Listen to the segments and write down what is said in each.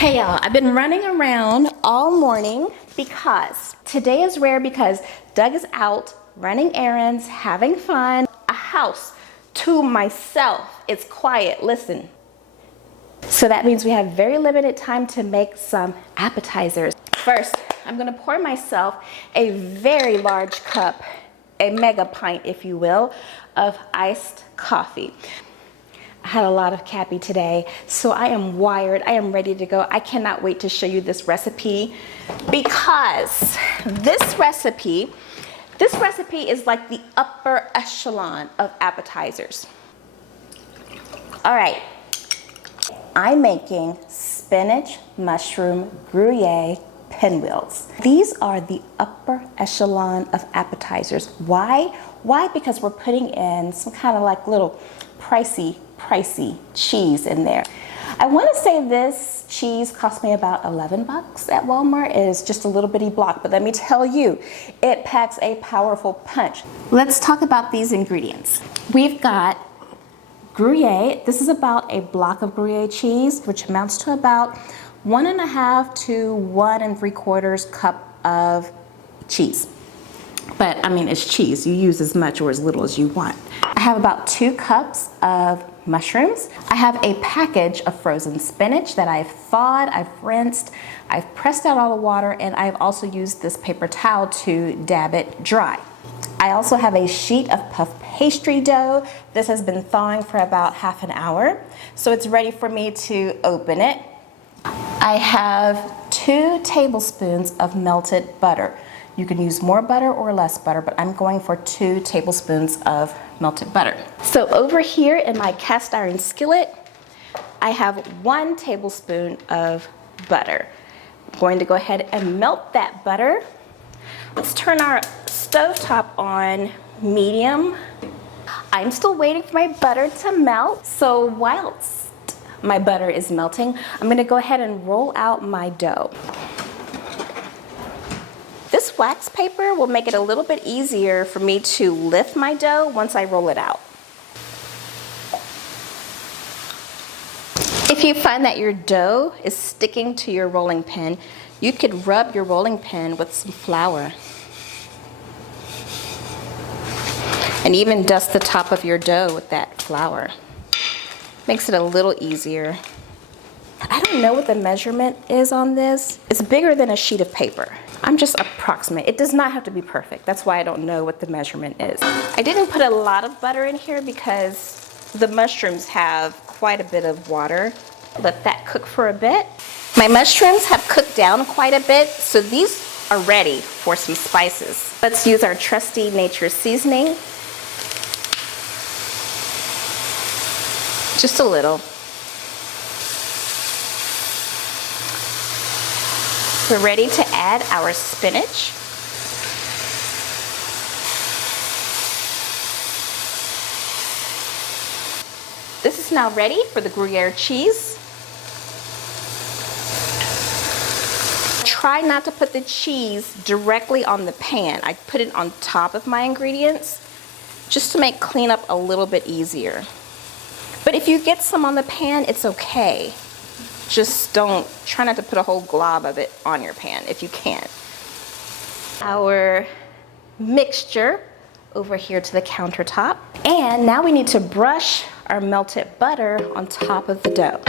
Hey y'all, I've been running around all morning because today is rare because Doug is out running errands, having fun. A house to myself. It's quiet, listen. So that means we have very limited time to make some appetizers. First, I'm gonna pour myself a very large cup, a mega pint if you will, of iced coffee. I had a lot of cappy today, so I am wired, I am ready to go. I cannot wait to show you this recipe because this recipe is like the upper echelon of appetizers. All right, I'm making spinach mushroom Gruyere pinwheels. These are the upper echelon of appetizers. Why? Why? Because we're putting in some kind of like little pricey cheese in there. I want to say this cheese cost me about 11 bucks at Walmart. It is just a little bitty block, but let me tell you, it packs a powerful punch. Let's talk about these ingredients. We've got Gruyere. This is about a block of Gruyere cheese, which amounts to about 1.5 to 1 3/4 cup of cheese. But I mean, it's cheese. You use as much or as little as you want. I have about 2 cups of mushrooms. I have a package of frozen spinach that I've thawed, I've rinsed, I've pressed out all the water, and I've also used this paper towel to dab it dry. I also have a sheet of puff pastry dough. This has been thawing for about half an hour, so it's ready for me to open it. I have 2 tablespoons of melted butter. You can use more butter or less butter, but I'm going for 2 tablespoons of melted butter. So over here in my cast iron skillet, I have 1 tablespoon of butter. I'm going to go ahead and melt that butter. Let's turn our stovetop on medium. I'm still waiting for my butter to melt. So whilst my butter is melting, I'm gonna go ahead and roll out my dough. This wax paper will make it a little bit easier for me to lift my dough once I roll it out. If you find that your dough is sticking to your rolling pin, you could rub your rolling pin with some flour. And even dust the top of your dough with that flour. Makes it a little easier. I don't know what the measurement is on this. It's bigger than a sheet of paper. I'm just approximate. It does not have to be perfect. That's why I don't know what the measurement is. I didn't put a lot of butter in here because the mushrooms have quite a bit of water. Let that cook for a bit. My mushrooms have cooked down quite a bit, so these are ready for some spices. Let's use our trusty nature seasoning. Just a little. We're ready to add our spinach. This is now ready for the Gruyere cheese. Try not to put the cheese directly on the pan. I put it on top of my ingredients just to make cleanup a little bit easier. But if you get some on the pan, it's okay. Just try not to put a whole glob of it on your pan if you can. Our mixture over here to the countertop. And now we need to brush our melted butter on top of the dough.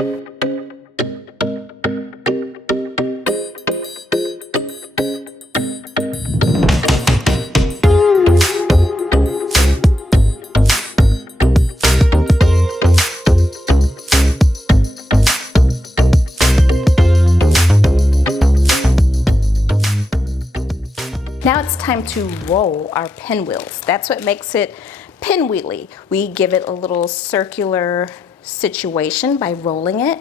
Now it's time to roll our pinwheels. That's what makes it pinwheely. We give it a little circular situation by rolling it.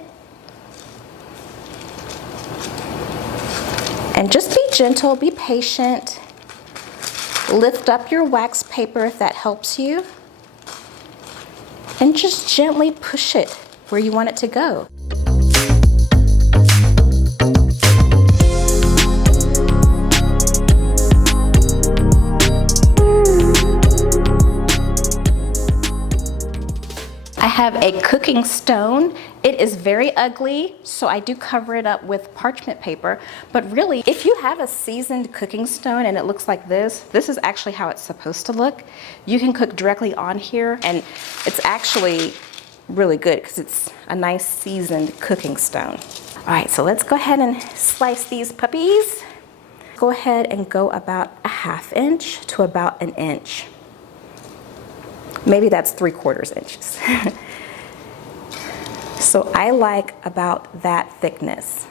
And just be gentle, be patient. Lift up your wax paper if that helps you. And just gently push it where you want it to go. I have a cooking stone It is very ugly, so I do cover it up with parchment paper. But really, if you have a seasoned cooking stone and it looks like this is actually how it's supposed to look. You can cook directly on here, and it's actually really good because it's a nice seasoned cooking stone. All right, so let's go ahead and slice these puppies. Go ahead and go about a 1/2 inch to about an inch. Maybe that's 3/4 inches. So I like about that thickness.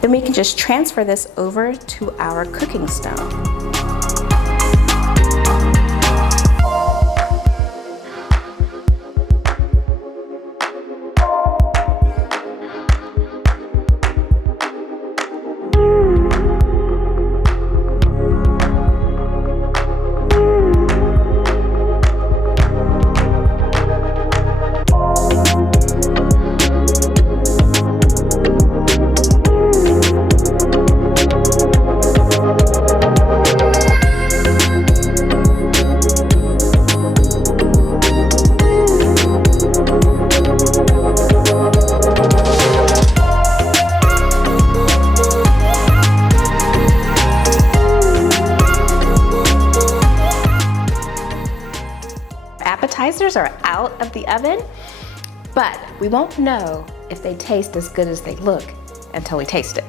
Then we can just transfer this over to our cooking stone. Appetizers are out of the oven, but we won't know if they taste as good as they look until we taste it.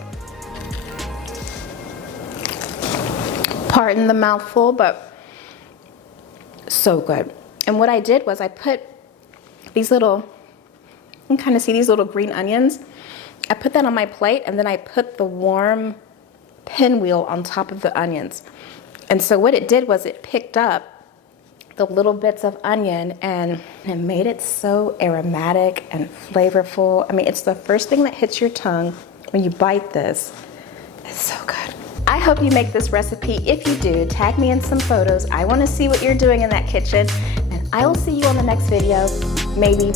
Pardon the mouthful, but so good. And what I did was I put these little, you can kind of see these little green onions. I put that on my plate, and then I put the warm pinwheel on top of the onions. And so what it did was it picked up the little bits of onion and it made it so aromatic and flavorful. I mean, it's the first thing that hits your tongue when you bite this. It's so good. I hope you make this recipe. If you do, tag me in some photos. I want to see what you're doing in that kitchen, and I will see you on the next video. Maybe,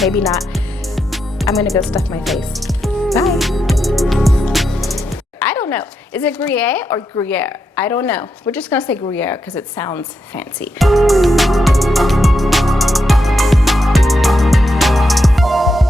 maybe not. I'm gonna go stuff my face. Bye. I don't know. Is it Gruyere or Gruyere? I don't know. We're just gonna say Gruyere because it sounds fancy.